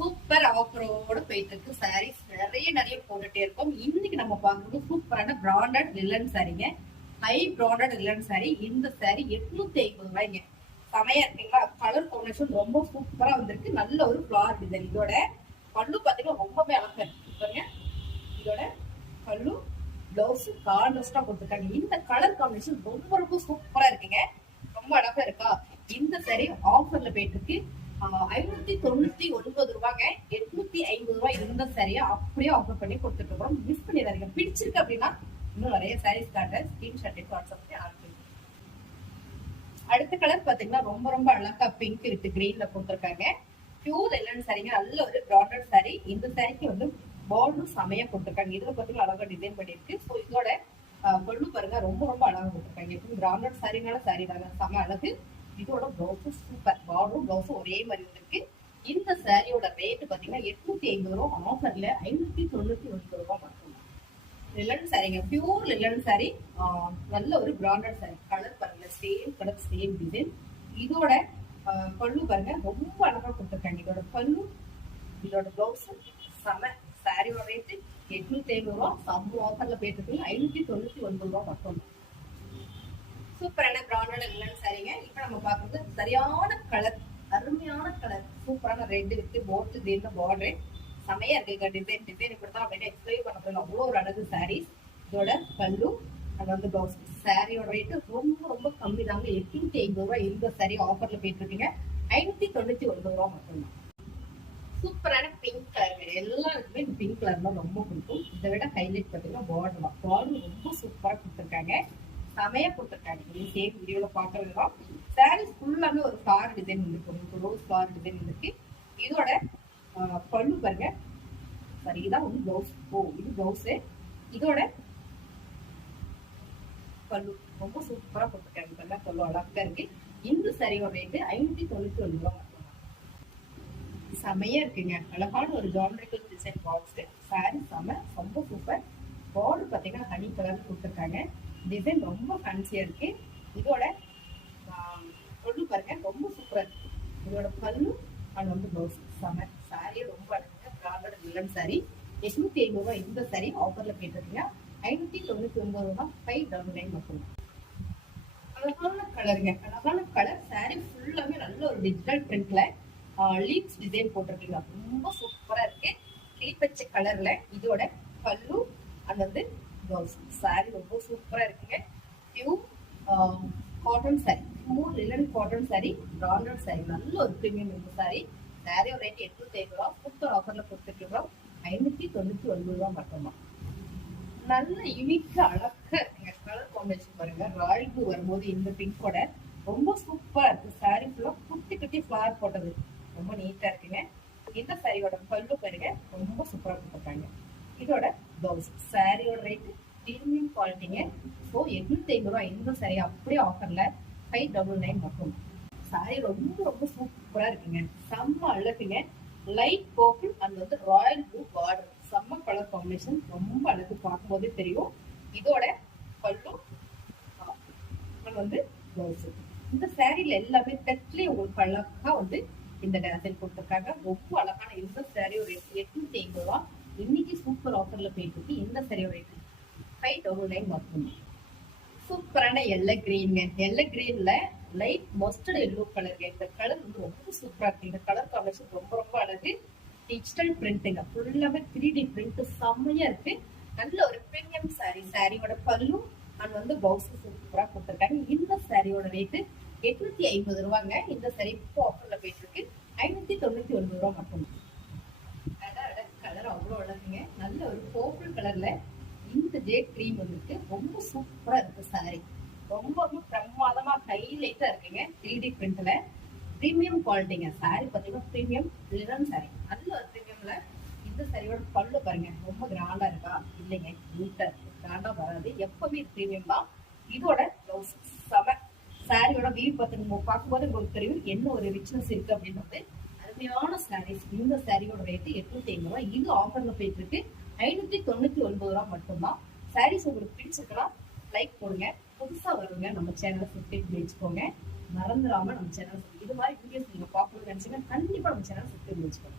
Super ஆஃபரோட போயிட்டு இருக்கு சாரீஸ் நிறைய போட்டுட்டே இருக்கும். இன்னைக்கு நம்ம பாக்குறது சூப்பரான பிராண்டட் லிலன் சாரீங்க. High branded linen sari. இந்த சாரி 850 ரூபாய்ங்க. செமையா இருக்குங்களா? கலர் காம்பினேஷன் ரொம்ப சூப்பரா வந்திருக்கு. நல்ல ஒரு ஃபிளார் டிசைன். இதோட பல்லு பாத்தீங்கன்னா ரொம்பவே அழகா இருக்கு பாருங்க. இதோட பல்லு பிளவுஸ் கான்ட்ராஸ்டா கொடுத்துருக்காங்க. இந்த கலர் காம்பினேஷன் ரொம்ப சூப்பரா இருக்குங்க. ரொம்ப அழகா இருக்கா? இந்த சாரி ஆஃபர்ல போயிட்டு இருக்கு. 599 ரூபாங்க. 850 ரூபாய் இந்த சாரியா அப்படியே ஆஃபர் பண்ணி கொடுத்துட்டு இருக்கோம். மிஸ் பண்ணிடாதீங்க. பிடிச்சிருக்கு அப்படின்னா இன்னும் நிறைய சாரீஸ் காட்ட ஸ்கிரீன்ஷாட் எடுத்து வாட்ஸ்அப்ல அனுப்புங்க. அடுத்த கலர் பாத்தீங்கன்னா ரொம்ப அழகா பிங்க் வித் கிரீன்ல கொடுத்துருக்காங்க. பியூர் எல்லன் சாரிங்க. நல்ல ஒரு பிராண்டட் சாரி. இந்த சாரிக்கு வந்து பார்டரும் செமையா கொடுத்துருக்காங்க. இதுல பாத்தீங்கன்னா அழகா டிசைன் பண்ணிருக்கு. ஸோ இதோட பல்லு பாருங்க ரொம்ப அழகா கொடுத்துருக்காங்க. எப்பவும் பிராண்டட் சாரினால சாரி தாங்க செம அழகு. இதோட பிளவுஸ் சூப்பர். பார்டரும் பிளவுஸும் ஒரே மாதிரி இருக்கு. இந்த சாரியோட ரேட் பாத்தீங்கன்னா 850 ரூபா. ஆஃபர்ல 599 ரூபா மட்டும். லிலன் சாரிங்க. Pure linen sari. நல்ல ஒரு பிராண்டட் சாரி. கலர் பாருங்க. Same colour same design. இதோட பல்லு பாருங்க ரொம்ப அழகா கொடுத்துருக்காங்க. இதோட பல்லு இதோட பிளவுஸ் செம. சாரியோட ரேட்டு 850 ரூபா. சம்பு ஆஃபர்ல போயிட்டு இருக்கு 599 ரூபா மட்டும். சூப்பரான பிராண்டட் லிலன் சாரிங்க. இப்ப நம்ம பாக்குறது சரியான கலர், அருமையான கலர், சூப்பரான red with boat green border. செமையா இருக்கு. டிசைன் இப்படிதான் அப்படின்னு எக்ஸ்பிளைன் பண்ண போயிடும். அவ்வளோ ஒரு அழகு சாரீஸ். இதோட பல்லு அது வந்து பிளவுஸ். சாரியோட ரேட்டு ரொம்ப கம்மி தாங்க. 850 ரூபாய். இந்த சாரி ஆஃபர்ல போயிட்டு இருக்கீங்க 599 ரூபா மட்டும்தான். சூப்பரான பிங்க் கலர். எல்லாருக்குமே இந்த பிங்க் கலர் தான் ரொம்ப பிடிக்கும். இதை விட ஹைலைட் பார்த்தீங்கன்னா பார்டர் தான். பார்டர் ரொம்ப சூப்பரா கொடுத்துருக்காங்க. செமையா கொடுத்துருக்காங்க. சேம் வீடியோல பாக்குறதுதான். சாரீஸ் ஃபுல்லாமே ஒரு ஃபிளார் டிசைன் இருக்கு. ரோஸ் ஃபிளார் டிசைன் இருக்கு. இதோட பல்லு பாருங்க. சரி இதான் வந்து பிளவுஸ். இது பிளவுஸ். இதோட பல்லு ரொம்ப சூப்பரா கொடுத்துருக்காங்க. பல்லு அழகா இருக்கு. இந்த சாரியோட ரேட்டு 599 ரூபா மட்டும். செமையா இருக்குங்க. அழகான ஒரு ஜாமெட்ரிக்கல் டிசைன் பாக்ஸ். சாரி செம ரொம்ப சூப்பர். பார்டர் பாத்தீங்கன்னா ஹனி கலர் கொடுத்துருக்காங்க. டிசைன் ரொம்ப ஃபேன்சியா இருக்கு. இதோட பல்லு பாருங்க ரொம்ப சூப்பரா இருக்கு. இதோட பல்லு அண்ட் வந்து பிளவுஸ் செம. சாரியே ரொம்ப அழகுங்க. Branded linen sorry. 850 ரூபாய். இந்த சாரி ஆஃபர்ல போயிட்டு 599 ரூபாய். 599 மட்டும். அழகான கலருங்க. அழகான கலர். சாரி ஃபுல்லாமே நல்ல ஒரு டிஜிட்டல் பிரிண்ட்ல லீவ்ஸ் டிசைன் போட்டிருக்கீங்க. ரொம்ப சூப்பரா இருக்கு. கிளீப் வச்ச கலர்ல. இதோட பல்லு அண்ட் வந்து பிளவுஸ். சாரி ரொம்ப சூப்பரா இருக்குங்க. Pure cotton sorry. Pure லிலன் cotton sorry. Branded sorry. நல்ல ஒரு பிரீமியம் இந்த சாரி. சாரியோட ரேட் 850 ரூபா. சூப்பர் ஆஃபர்ல கொடுத்துட்டு இருக்கோம் 599 ரூபா மட்டும்தான். நல்ல யூனிக்கா அழகா இருக்குங்க. கலர் காம்பினேஷன் பாருங்க. ராயல் ப்ளூ வரும்போது இந்த பிங்கோட ரொம்ப சூப்பரா இருக்கு. சாரி ஃபுல்லா குட்டி ஃபிளவர் போட்டது. ரொம்ப நீட்டா இருக்குங்க. இந்த சாரியோட பல்லு பாருங்க ரொம்ப சூப்பரா கொடுத்துருக்காங்க. இதோட பிளவுஸ். சாரியோட ரேட் பிரீமியம் குவாலிட்டிங்க. ஸோ 850 ரூபாய். இந்த சாரி அப்படியே ஆஃபர்ல 599 மட்டும். சாரி ரொம்ப சூப்பரா இருக்குங்க. செம்ம அழகுங்க. லைட் பர்பிள் அண்ட் வந்து ராயல் ப்ளூ பார்டர். செம்ம கலர் காம்பினேஷன். ரொம்ப அழகு. பார்க்கும் போதே தெரியும். இதோட பல்லு வந்து பிளவுஸ். இந்த சாரியில எல்லாமே டச்லயே உங்களுக்கு அழகா வந்து இந்த டிசைன் கொடுத்துருக்காங்க. ரொம்ப அழகான இந்த சாரியோட ரேட் 850 ரூபா. இன்னைக்கு சூப்பர் ஆஃபர்ல போயிட்டு இருக்கு. இந்த சாரியோட ரேட் 599 மட்டும். சூப்பரான எல்லோ கிரீன்ங்க. எல்லோ கிரீன்ல லைட் மஸ்டர்ட் எல்லோ கலருங்க. இந்த கலர் வந்து ரொம்ப சூப்பரா இருக்கு. இந்த கலர் காம்பினேஷன் ரொம்ப அழகு. டிஜிட்டல் பிரிண்ட்டுங்க. ஃபுல்லாமே 3D பிரிண்ட் செம்மையா இருக்கு. நல்ல ஒரு பிரீமியம் சாரி. சாரியோட பல்லு அண்ட் வந்து பிளவுஸ் சூப்பரா கொடுத்துருக்காங்க. இந்த சாரியோட ரேட்டு 850 ரூபாங்க. இந்த சாரி இப்போ ஆஃபர்ல போயிட்டு இருக்கு 599 ரூபா மட்டும். கலர் அவ்வளோ அழகுங்க. நல்ல ஒரு பர்பிள் கலர்ல இந்த ஜேட் கிரீம் வந்துருக்கு. ரொம்ப சூப்பரா இருக்கு சாரி. ரொம்ப பிரமாதமா ஹைலைட்டா இருக்குங்க. 3D பிரிண்ட்ல பிரீமியம் குவாலிட்டிங்க. சாரி பாத்தீங்கன்னா பிரீமியம் லினன் சாரி. நல்ல ஒரு பிரீமியம்ல. இந்த சாரியோட பல்லு பாருங்க ரொம்ப கிராண்டா இருக்கா? இல்லைங்க, நீட்டா இருக்கு. கிராண்டா வராது. எப்பவுமே பிரீமியம் தான். இதோட பிளவுஸ் செம. சாரியோட வியூ பார்க்கும்போது உங்களுக்கு தெரியும் என்ன ஒரு ரிச்னஸ் இருக்கு அப்படின்றது. அருமையான சாரீஸ். இந்த சாரியோட ரேட்டு 850 ரூபாய். இது ஆஃபர்ல போயிட்டு இருக்கு 599 ரூபா மட்டும்தான். சாரீஸ் உங்களுக்கு பிடிச்சிருக்கலாம் லைக் போடுங்க. புதுசா வருங்க நம்ம சேனலை சப்ஸ்கிரைப் பண்ணி வச்சுக்கோங்க. மறந்துடாம நம்ம சேனல் இது மாதிரி வீடியோஸ் நீங்க பார்க்கணும்னு நினைச்சீங்கன்னா கண்டிப்பா நம்ம சேனல் சப்ஸ்கிரைப் பண்ணி வச்சுக்கோங்க.